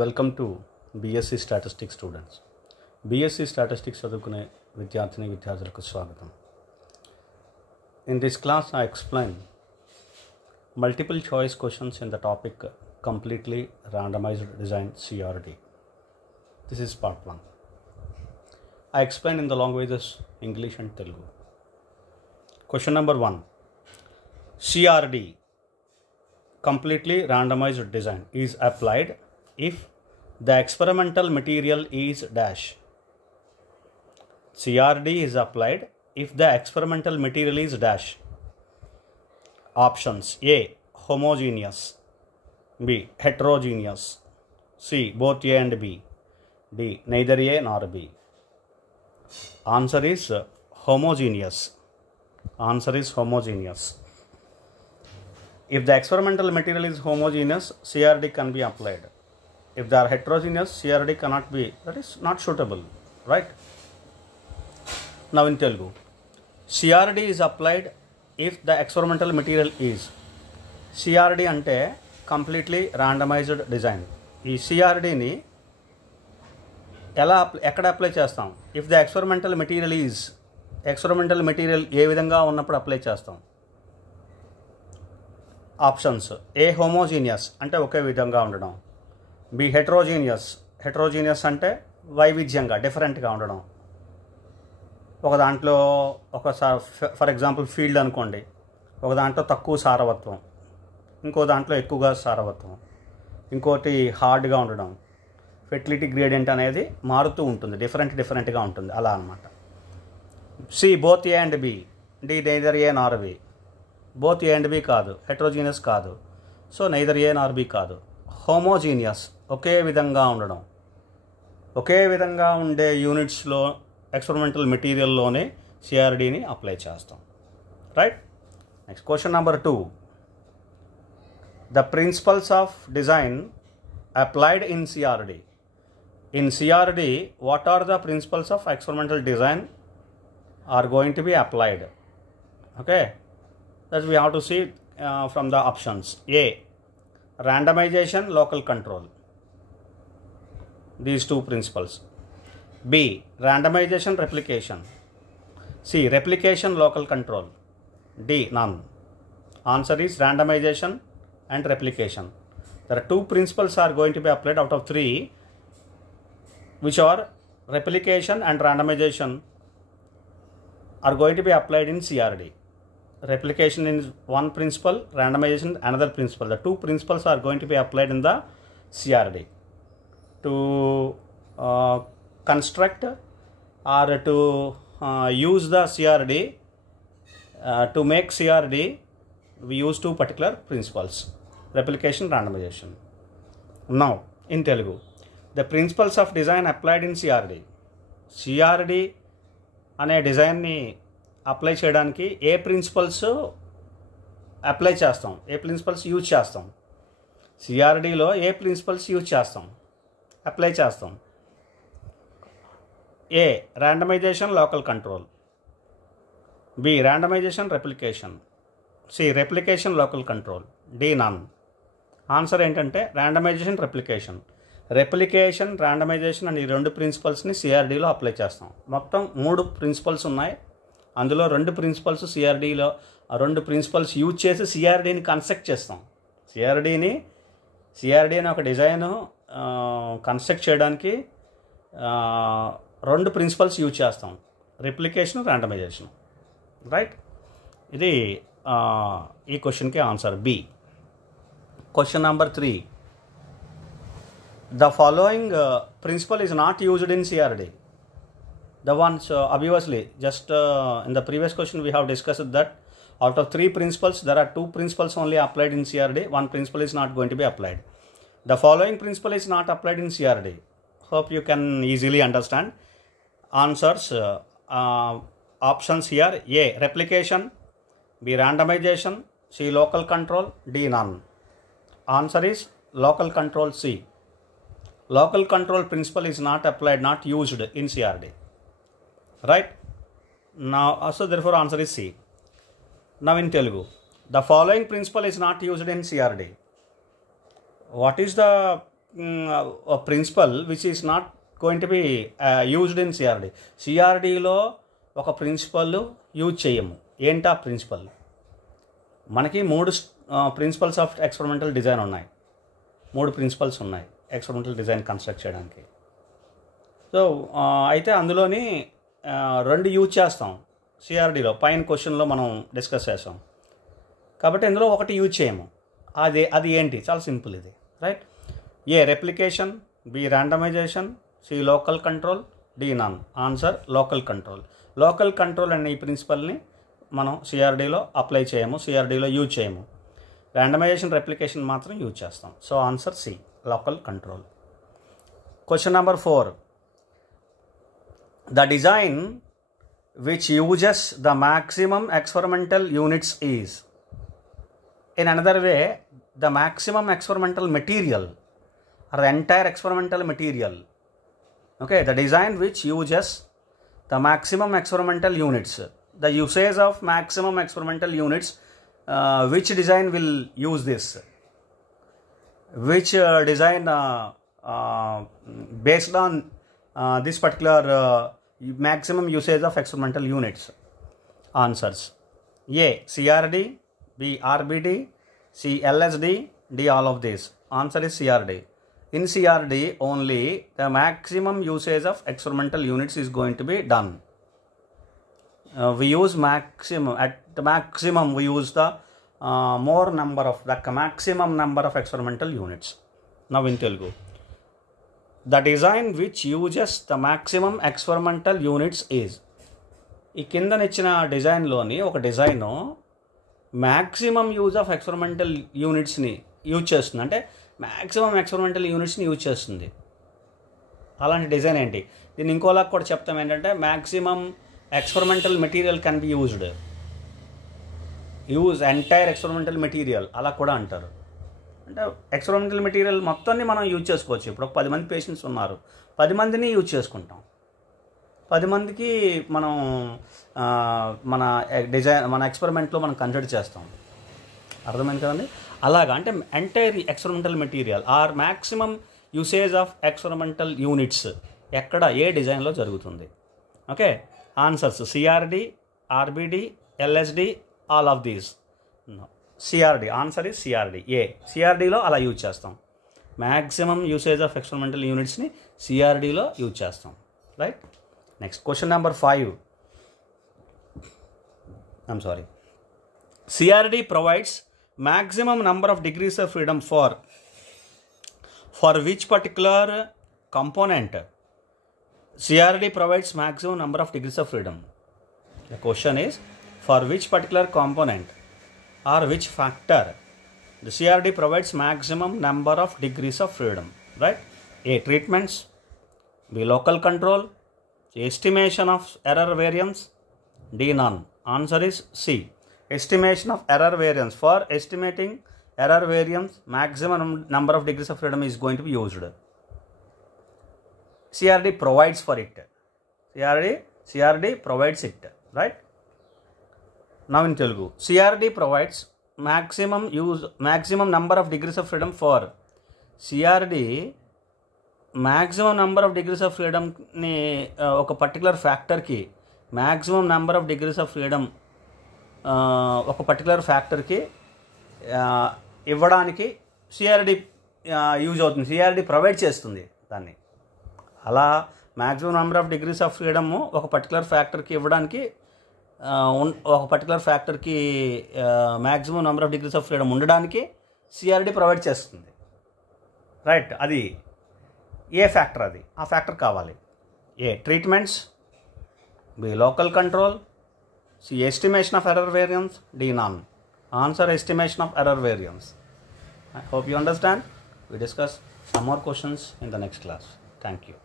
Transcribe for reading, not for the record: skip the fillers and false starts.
Welcome to BSc statistics students. BSc statistics చదువుకునే విద్యార్థులకు స్వాగతం. In this class I explain multiple choice questions in the topic completely randomized design CRD. This is part 1. I explain in the languages English and Telugu. Question number 1. CRD, completely randomized design, is applied if the experimental material is dash. CRD is applied if the experimental material is dash. Options: A, homogeneous; B, heterogeneous; C, both A and B; D, neither A nor B. Answer is homogeneous. Answer is homogeneous. If the experimental material is homogeneous, CRD can be applied. If they are heterogeneous, CRD cannot be, that is not suitable, right? Now in Telugu, CRD is applied if the experimental material is. CRD ante completely randomized design. ఈ CRDని ఎక్కడ apply చేస్తాం? If the experimental material is, experimental material ఏ విధంగా ఉన్నప్పుడు అప్లై చేస్తాం? ఆప్షన్స్: ఏ, హోమోజీనియస్ అంటే ఒకే విధంగా ఉండడం; బి, హెట్రోజీనియస్, హెట్రోజీనియస్ అంటే వైవిధ్యంగా, డిఫరెంట్గా ఉండడం. ఒక దాంట్లో ఫర్ ఎగ్జాంపుల్ ఫీల్డ్ అనుకోండి, ఒక దాంట్లో తక్కువ సారవత్వం, ఇంకో దాంట్లో ఎక్కువగా సారవత్వం, ఇంకోటి హార్డ్గా ఉండడం. ఫెర్టిలిటీ గ్రేడియంట్ అనేది మారుతూ ఉంటుంది, డిఫరెంట్గా ఉంటుంది, అలా అన్నమాట. C, both A and B. D, neither A nor B. Both A and B కాదు, హెట్రోజీనియస్ కాదు, so neither A nor B కాదు. హోమోజీనియస్, ఒకే విధంగా ఉండడం. ఒకే విధంగా ఉండే యూనిట్స్లో ఎక్స్పెరిమెంటల్ మెటీరియల్లోనే సిఆర్డీని అప్లై చేస్తాం, right? Next question number 2. The principles of design applied in CRD. In CRD, what are the principles of experimental design are going to be applied? Okay, that we have to see from the options. A, randomization, local control. These two principles. B, randomization, replication. C, replication, local control. D, none. Answer is randomization and replication. There are two principles are going to be applied out of 3, which are replication and randomization are going to be applied in CRD. Replication is one principle, randomization another principle. The two principles are going to be applied in the CRD to construct or to use the CRD. To make CRD, we use two particular principles: replication, randomization. Now in Telugu, the principles of design applied in CRD. CRD అనే డిజైన్ని అప్లై చేయడానికి ఏ principles apply చేస్తాం, ఏ principles use చేస్తాం? సిఆర్డీలో ఏ principles use చేస్తాం, apply చేస్తాం? A, randomization, local control. B, randomization, replication. C, replication, local control. D, none. Answer ఏంటంటే ర్యాండమైజేషన్, రెప్లికేషన్. రెప్లికేషన్, ర్యాండమైజేషన్ అని ఈ రెండు ప్రిన్సిపల్స్ని సిఆర్డీలో అప్లై చేస్తాం. మొత్తం 3 ప్రిన్సిపల్స్ ఉన్నాయి. అందులో 2 ప్రిన్సిపల్స్ సిఆర్డీలో, ఆ 2 ప్రిన్సిపల్స్ యూజ్ చేసి సిఆర్డీని కన్స్ట్రక్ట్ చేస్తాం. సిఆర్డీ అని ఒక డిజైన్ కన్స్ట్రక్ట్ చేయడానికి 2 ప్రిన్సిపల్స్ యూజ్ చేస్తాం: రిప్లికేషన్, ర్యాండమైజేషన్, రైట్? ఇది ఈ క్వశ్చన్కి answer B. Question number 3. The following principle is not used in CRD. The ones obviously just in the previous question we have discussed that out of 3 principles there are 2 principles only applied in CRD. One principle is not going to be applied. The following principle is not applied in CRD. Hope you can easily understand. Answers, options here: A, replication; B, randomization; C, local control; D, none. Answer is local control, C. Local control principle is not applied, not used in CRD, right? Now also therefore answer is C. Now in Telugu, the following principle is not used in CRD. What is the principle which is not going to be used in CRD. సిఆర్డిలో ఒక principle use చేయము. ఏంటా ప్రిన్సిపల్? మనకి 3 principles of experimental design ఉన్నాయి. 3 ప్రిన్సిపల్స్ ఉన్నాయి experimental design construct చేయడానికి. సో అయితే అందులోని 2 యూజ్ చేస్తాం సిఆర్డిలో. పైన క్వశ్చన్లో మనం డిస్కస్ చేస్తాం కాబట్టి ఇందులో ఒకటి యూజ్ చేయము. అది ఏంటి? చాలా సింపుల్ ఇది, right? A replication, B randomization, C local control, D none. Answer local control. Local control అనే ఈ ప్రిన్సిపల్ని మనం సిఆర్డిలో అప్లై చేయము, సిఆర్డిలో యూజ్ చేయము. ర్యాండమైజేషన్, రెప్లికేషన్ మాత్రం యూజ్ చేస్తాం. So answer C local control. Question number 4. The design which uses the maximum experimental units is. In another way, the maximum experimental material or the entire experimental material. Okay, the design which uses the maximum experimental units. The usage of maximum experimental units, which design will use this? Which design based on this particular maximum usage of experimental units? Answers: A CRD, B RBD, C LSD, D all of these. Answer is CRD. In CRD only the maximum usage of experimental units is going to be done. We use maximum. At the maximum we use the maximum number of experimental units. Now in Telugu, the design which uses the maximum experimental units is. ఈ కిందనిచ్చిన డిజైన్లోని ఒక design maximum use of experimental యూనిట్స్ని use చేస్తుంది. అంటే maximum experimental యూనిట్స్ని use చేస్తుంది. అలాంటి డిజైన్ ఏంటి? దీన్ని ఇంకోలాగా కూడా చెప్తాం ఏంటంటే maximum experimental material can be used. Use entire experimental material అలా కూడా అంటారు. అంటే ఎక్స్పెరిమెంటల్ మెటీరియల్ మొత్తాన్ని మనం యూజ్ చేసుకోవచ్చు. ఇప్పుడు 10 మంది పేషెంట్స్ ఉన్నారు, 10 మందిని యూజ్ చేసుకుంటాం. 10 మందికి మనం మన ఎక్స్పెరిమెంట్లో మనం కన్సిడర్ చేస్తాం. అర్థమైంది కదండి? అలాగా అంటే entire experimental material or maximum usage of experimental units ఎక్కడ ఏ డిజైన్లో జరుగుతుంది. Okay, answers CRD, RBD, LSD, all of these. CRD. Answer is CRD. ఏ సిఆర్డిలో అలా యూజ్ చేస్తాం. మ్యాక్సిమం యూసేజ్ ఆఫ్ ఎక్స్పెరిమెంటల్ యూనిట్స్ని సిఆర్డిలో యూజ్ చేస్తాం, right? Next question number 5. CRD provides maximum number of degrees of freedom for which particular component? CRD provides maximum number of degrees of freedom. The question is, for which particular component or which factor the CRD provides maximum number of degrees of freedom, right? A treatments, B local control, estimation of error variance, D none. Answer is C. Estimation of error variance. For estimating error variance, maximum number of degrees of freedom is going to be used. CRD provides for it. CRD provides it, right? Now in Telugu, CRD provides maximum number of degrees of freedom for. CRD maximum number of degrees of freedom ni ఒక particular ఫ్యాక్టర్కి maximum number of degrees of freedom ఒక particular ఫ్యాక్టర్కి ఇవ్వడానికి CRD use అవుతుంది. CRD provide చేస్తుంది దాన్ని. అలా maximum number of degrees of freedom ఒక పర్టికులర్ ఫ్యాక్టర్కి ఇవ్వడానికి ఒక పర్టికులర్ ఫ్యాక్టర్కి maximum number of degrees of freedom ఉండడానికి సిఆర్డి ప్రొవైడ్ చేస్తుంది, రైట్? అది ఏ ఫ్యాక్టర్? అది ఆ ఫ్యాక్టర్ కావాలి. A treatments, B local control, C estimation of error variance, D none. Answer estimation of error variance. I hope you understand. We discuss some more questions in the next class. Thank you.